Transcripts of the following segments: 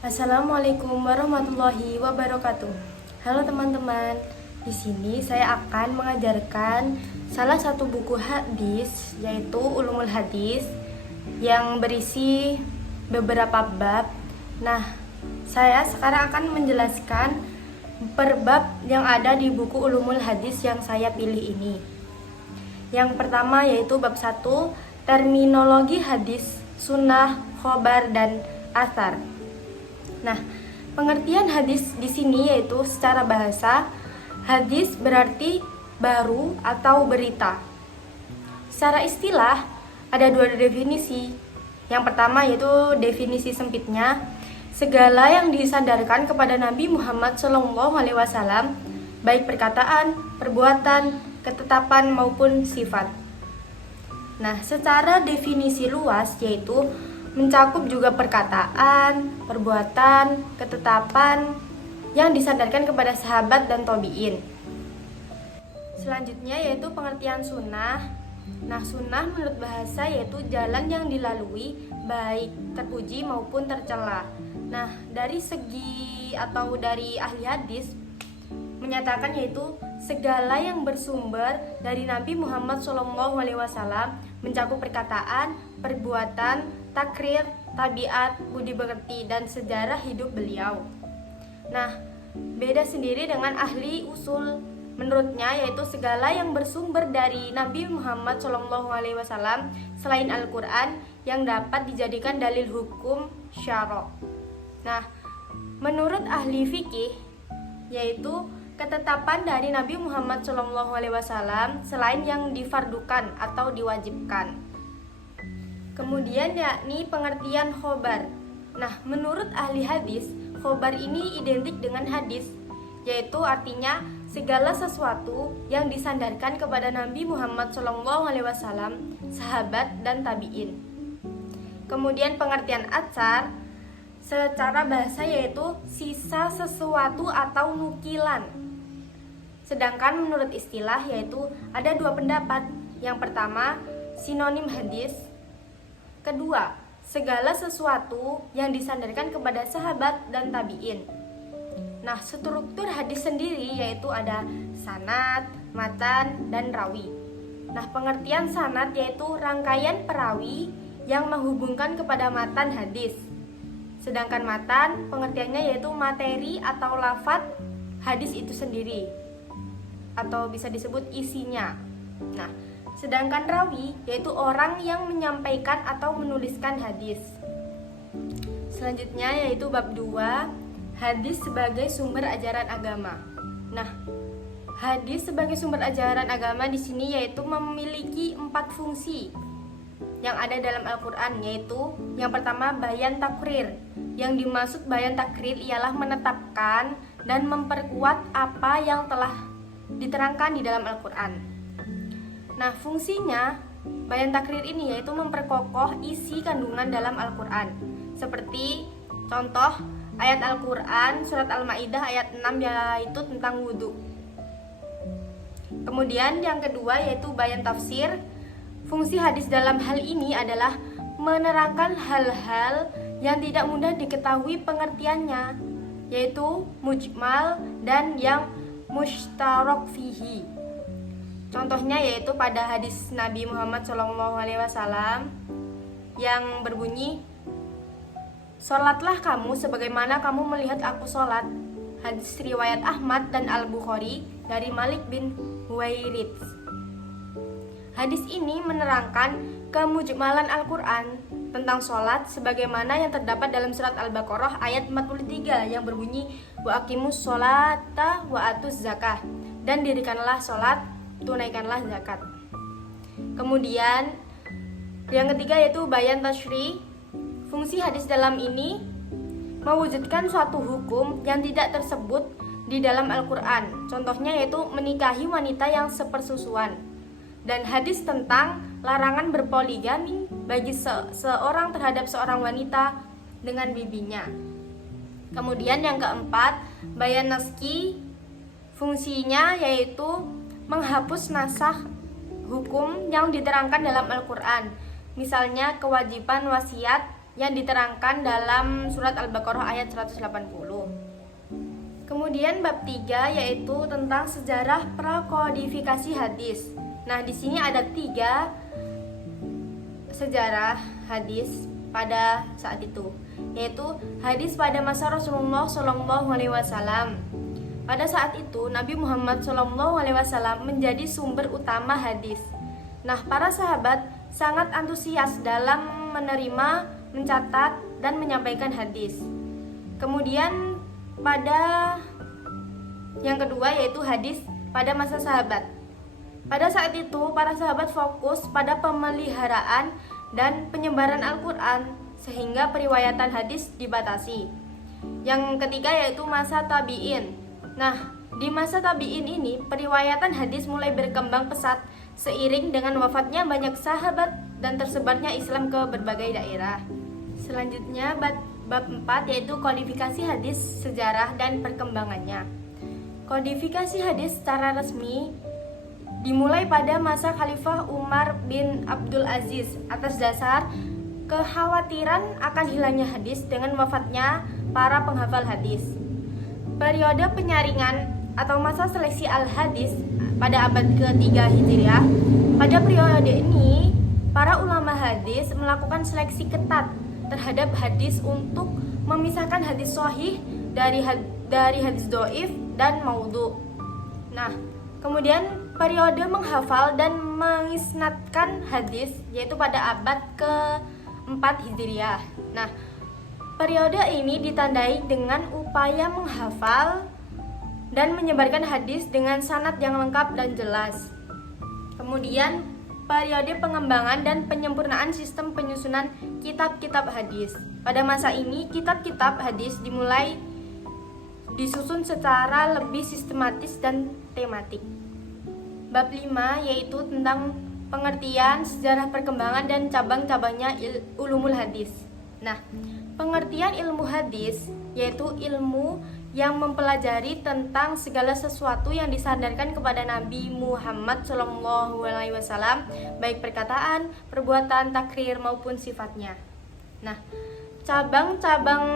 Assalamualaikum warahmatullahi wabarakatuh. Halo teman-teman, di sini saya akan mengajarkan salah satu buku hadis, yaitu Ulumul Hadis, yang berisi beberapa bab. Nah, saya sekarang akan menjelaskan per bab yang ada di buku Ulumul Hadis yang saya pilih ini. Yang pertama yaitu bab 1, terminologi hadis, sunnah, khobar, dan athar. Nah, pengertian hadis di sini yaitu secara bahasa, hadis berarti baru atau berita. Secara istilah ada dua definisi. Yang pertama yaitu definisi sempitnya, segala yang disandarkan kepada Nabi Muhammad SAW, baik perkataan, perbuatan, ketetapan maupun sifat. Nah, secara definisi luas yaitu mencakup juga perkataan, perbuatan, ketetapan yang disandarkan kepada sahabat dan tabi'in. Selanjutnya yaitu pengertian sunnah. Nah, sunnah menurut bahasa yaitu jalan yang dilalui baik terpuji maupun tercela. Nah, dari segi atau dari ahli hadis menyatakan yaitu segala yang bersumber dari Nabi Muhammad SAW mencakup perkataan, perbuatan, takrir, tabiat, budi pekerti, dan sejarah hidup beliau. Nah, beda sendiri dengan ahli usul. Menurutnya yaitu segala yang bersumber dari Nabi Muhammad SAW selain Al-Quran yang dapat dijadikan dalil hukum syara'. Nah, menurut ahli fikih yaitu ketetapan dari Nabi Muhammad SAW selain yang difardukan atau diwajibkan. Kemudian yakni pengertian khobar. Nah, menurut ahli hadis, khobar ini identik dengan hadis, yaitu artinya segala sesuatu yang disandarkan kepada Nabi Muhammad SAW, sahabat dan tabi'in. Kemudian pengertian atsar secara bahasa yaitu sisa sesuatu atau nukilan. Sedangkan menurut istilah yaitu ada dua pendapat. Yang pertama, sinonim hadis. Kedua, segala sesuatu yang disandarkan kepada sahabat dan tabi'in. Nah, struktur hadis sendiri yaitu ada sanad, matan, dan rawi. Nah, pengertian sanad yaitu rangkaian perawi yang menghubungkan kepada matan hadis. Sedangkan matan pengertiannya yaitu materi atau lafadz hadis itu sendiri, atau bisa disebut isinya. Nah, sedangkan rawi yaitu orang yang menyampaikan atau menuliskan hadis. Selanjutnya yaitu bab 2, hadis sebagai sumber ajaran agama. Nah, hadis sebagai sumber ajaran agama di sini yaitu memiliki 4 fungsi yang ada dalam Al-Quran, yaitu yang pertama bayan takrir. Yang dimaksud bayan takrir ialah menetapkan dan memperkuat apa yang telah diterangkan di dalam Al-Quran. Nah, fungsinya bayan takrir ini yaitu memperkokoh isi kandungan dalam Al-Quran. Seperti contoh ayat Al-Quran surat Al-Ma'idah ayat 6 yaitu tentang wudhu. Kemudian yang kedua yaitu bayan tafsir. Fungsi hadis dalam hal ini adalah menerangkan hal-hal yang tidak mudah diketahui pengertiannya, yaitu mujmal dan yang mushtarak fihi. Contohnya yaitu pada hadis Nabi Muhammad SAW yang berbunyi, "Sholatlah kamu sebagaimana kamu melihat aku sholat." Hadis riwayat Ahmad dan Al-Bukhari dari Malik bin Huwairits. Hadis ini menerangkan kemujmalan Al-Quran tentang sholat sebagaimana yang terdapat dalam surat Al-Baqarah ayat 43 yang berbunyi, "Wa aqimus sholata wa atuz zakah." Dan dirikanlah sholat, tunaikanlah zakat. Kemudian yang ketiga yaitu bayan tashri. Fungsi hadis dalam ini mewujudkan suatu hukum yang tidak tersebut di dalam Al-Quran. Contohnya yaitu menikahi wanita yang sepersusuan. Dan hadis tentang larangan berpoligami bagi seorang terhadap seorang wanita dengan bibinya. Kemudian yang keempat, bayan naski. Fungsinya yaitu menghapus nasakh hukum yang diterangkan dalam Al-Quran. Misalnya kewajiban wasiat yang diterangkan dalam surat Al-Baqarah ayat 180. Kemudian bab 3 yaitu tentang sejarah prakodifikasi hadis. Nah, di sini ada 3 sejarah hadis pada saat itu, yaitu hadis pada masa Rasulullah SAW. Pada saat itu Nabi Muhammad SAW menjadi sumber utama hadis. Nah, para sahabat sangat antusias dalam menerima, mencatat, dan menyampaikan hadis. Kemudian pada yang kedua yaitu hadis pada masa sahabat. Pada saat itu para sahabat fokus pada pemeliharaan dan penyebaran Al-Quran sehingga periwayatan hadis dibatasi. Yang ketiga yaitu masa tabi'in. Nah, di masa tabi'in ini periwayatan hadis mulai berkembang pesat seiring dengan wafatnya banyak sahabat dan tersebarnya Islam ke berbagai daerah. Selanjutnya bab 4 yaitu kodifikasi hadis, sejarah dan perkembangannya. Kodifikasi hadis secara resmi dimulai pada masa Khalifah Umar bin Abdul Aziz atas dasar kekhawatiran akan hilangnya hadis dengan wafatnya para penghafal hadis. Periode penyaringan atau masa seleksi al-hadis pada abad ke-3 Hijriah. Pada periode ini, para ulama hadis melakukan seleksi ketat terhadap hadis untuk memisahkan hadis sahih dari hadis dhaif dan maudhu. Nah, kemudian periode menghafal dan mengisnadkan hadis yaitu pada abad ke-4 Hijriah. Nah, periode ini ditandai dengan upaya menghafal dan menyebarkan hadis dengan sanad yang lengkap dan jelas. Kemudian periode pengembangan dan penyempurnaan sistem penyusunan kitab-kitab hadis. Pada masa ini, kitab-kitab hadis dimulai disusun secara lebih sistematis dan tematik. Bab 5 yaitu tentang pengertian, sejarah perkembangan dan cabang-cabangnya ulumul hadis. Nah, pengertian ilmu hadis yaitu ilmu yang mempelajari tentang segala sesuatu yang disandarkan kepada Nabi Muhammad SAW, baik perkataan, perbuatan, takrir maupun sifatnya. Nah, cabang-cabang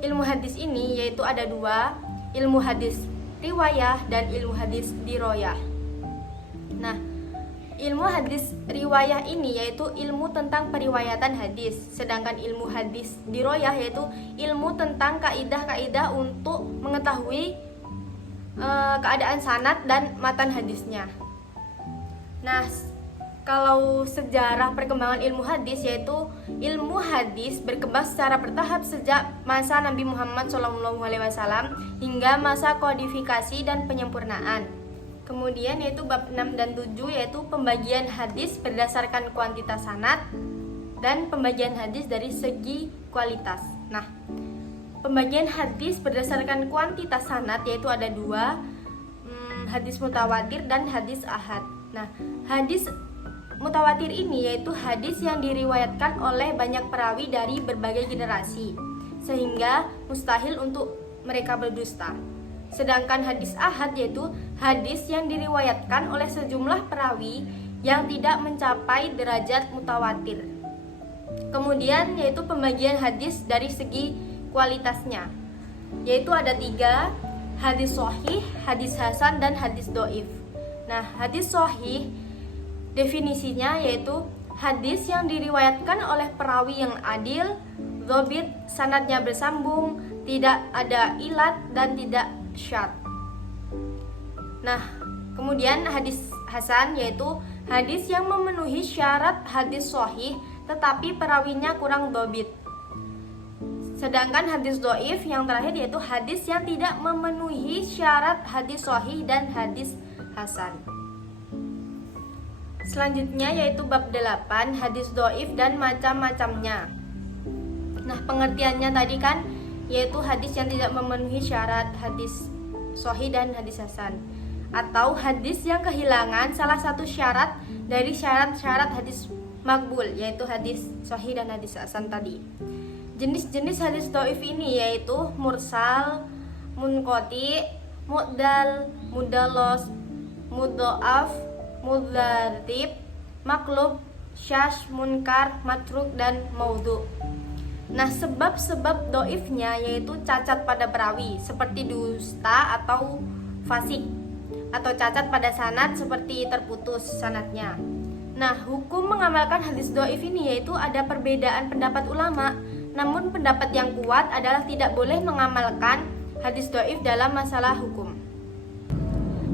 ilmu hadis ini yaitu ada 2, ilmu hadis riwayah dan ilmu hadis diroyah. Nah, ilmu hadis riwayah ini yaitu ilmu tentang periwayatan hadis, sedangkan ilmu hadis diroyah yaitu ilmu tentang kaidah-kaidah untuk mengetahui keadaan sanad dan matan hadisnya. Nah, kalau sejarah perkembangan ilmu hadis yaitu ilmu hadis berkembang secara bertahap sejak masa Nabi Muhammad SAW hingga masa kodifikasi dan penyempurnaan. Kemudian yaitu bab 6 dan 7 yaitu pembagian hadis berdasarkan kuantitas sanad dan pembagian hadis dari segi kualitas. Nah, pembagian hadis berdasarkan kuantitas sanad yaitu ada 2, hadis mutawatir dan hadis ahad. Nah, hadis mutawatir ini yaitu hadis yang diriwayatkan oleh banyak perawi dari berbagai generasi sehingga mustahil untuk mereka berdusta. Sedangkan hadis ahad yaitu hadis yang diriwayatkan oleh sejumlah perawi yang tidak mencapai derajat mutawatir. Kemudian yaitu pembagian hadis dari segi kualitasnya, yaitu ada 3, hadis sahih, hadis hasan, dan hadis dhaif. Nah, hadis sahih definisinya yaitu hadis yang diriwayatkan oleh perawi yang adil, dhabit, sanadnya bersambung, tidak ada ilat dan tidak syad. Nah, kemudian hadis hasan yaitu hadis yang memenuhi syarat hadis sahih tetapi perawinya kurang dhabit. Sedangkan hadis dhaif yang terakhir yaitu hadis yang tidak memenuhi syarat hadis sahih dan hadis hasan. Selanjutnya yaitu bab 8 hadis dhaif dan macam-macamnya. Nah, pengertiannya tadi kan yaitu hadis yang tidak memenuhi syarat hadis sahih dan hadis hasan, atau hadis yang kehilangan salah satu syarat dari syarat-syarat hadis makbul yaitu hadis sahih dan hadis hasan tadi. Jenis-jenis hadis dhaif ini yaitu mursal, munqati, mu'dal, mudallos, mudha'af, mudhartib, maklub, syadz, munkar, matruk dan maudhu. Nah, sebab-sebab doifnya yaitu cacat pada perawi seperti dusta atau fasik, atau cacat pada sanad seperti terputus sanadnya. Nah, hukum mengamalkan hadis doif ini yaitu ada perbedaan pendapat ulama. Namun pendapat yang kuat adalah tidak boleh mengamalkan hadis doif dalam masalah hukum.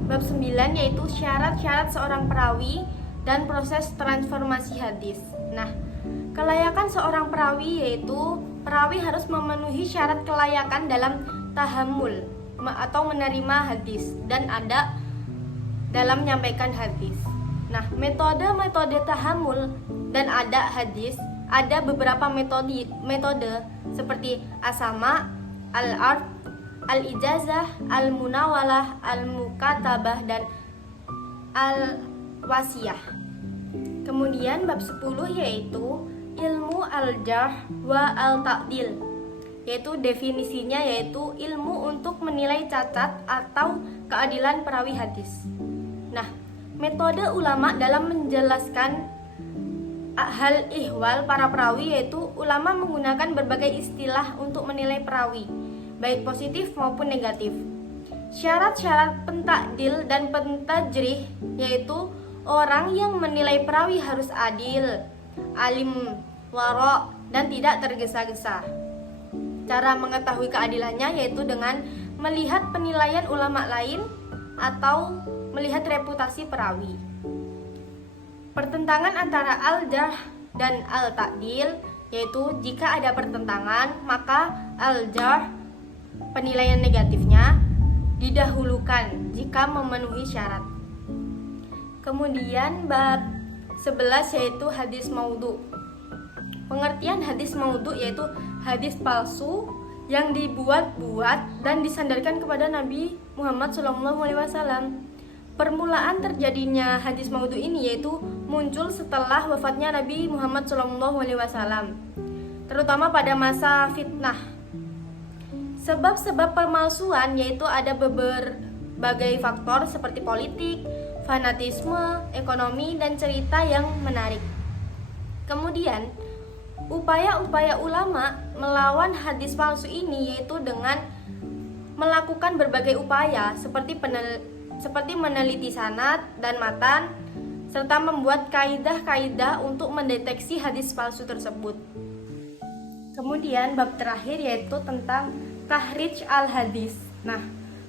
Bab 9 yaitu syarat-syarat seorang perawi dan proses transformasi hadis. Nah, kelayakan seorang perawi yaitu perawi harus memenuhi syarat kelayakan dalam tahammul atau menerima hadis dan ada dalam menyampaikan hadis. Nah, metode tahammul dan ada hadis, ada beberapa metode seperti as-sama, al-ard, al-ijazah, al-munawalah, al-mukatabah, dan al-wasiyah. Kemudian bab 10 yaitu ilmu al-jarh wa al-ta'dil, yaitu definisinya yaitu ilmu untuk menilai cacat atau keadilan perawi hadis. Nah, metode ulama dalam menjelaskan hal ihwal para perawi yaitu ulama menggunakan berbagai istilah untuk menilai perawi, baik positif maupun negatif. Syarat-syarat pentakdil dan pentajrih yaitu orang yang menilai perawi harus adil, alim, wara, dan tidak tergesa-gesa. Cara mengetahui keadilannya yaitu dengan melihat penilaian ulama lain atau melihat reputasi perawi. Pertentangan antara al-jarh dan al-ta'dil yaitu jika ada pertentangan maka al-jarh penilaian negatifnya didahulukan jika memenuhi syarat. Kemudian bab 11 yaitu hadis maudhu. Pengertian hadis maudhu yaitu hadis palsu yang dibuat-buat dan disandarkan kepada Nabi Muhammad SAW. Permulaan terjadinya hadis maudhu ini yaitu muncul setelah wafatnya Nabi Muhammad SAW, terutama pada masa fitnah. Sebab-sebab pemalsuan yaitu ada berbagai faktor seperti politik, fanatisme, ekonomi, dan cerita yang menarik. Kemudian, upaya-upaya ulama melawan hadis palsu ini yaitu dengan melakukan berbagai upaya seperti meneliti sanad dan matan serta membuat kaidah-kaidah untuk mendeteksi hadis palsu tersebut. Kemudian bab terakhir yaitu tentang tahrij al-hadis. Nah,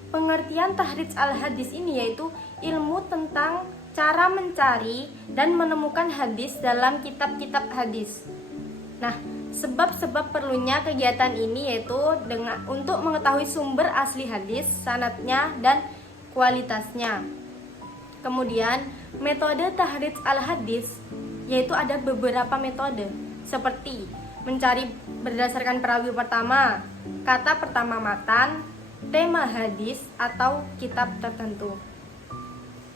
pengertian tahrij al-hadis ini yaitu ilmu tentang cara mencari dan menemukan hadis dalam kitab-kitab hadis. Nah, sebab-sebab perlunya kegiatan ini yaitu untuk mengetahui sumber asli hadis, sanadnya, dan kualitasnya. Kemudian, metode tahrij al-hadis yaitu ada beberapa metode seperti mencari berdasarkan perawi pertama, kata pertama matan, tema hadis, atau kitab tertentu.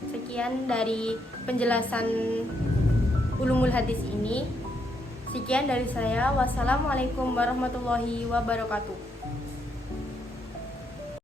Sekian dari penjelasan ulumul hadis ini. Sekian dari saya. Wassalamualaikum warahmatullahi wabarakatuh.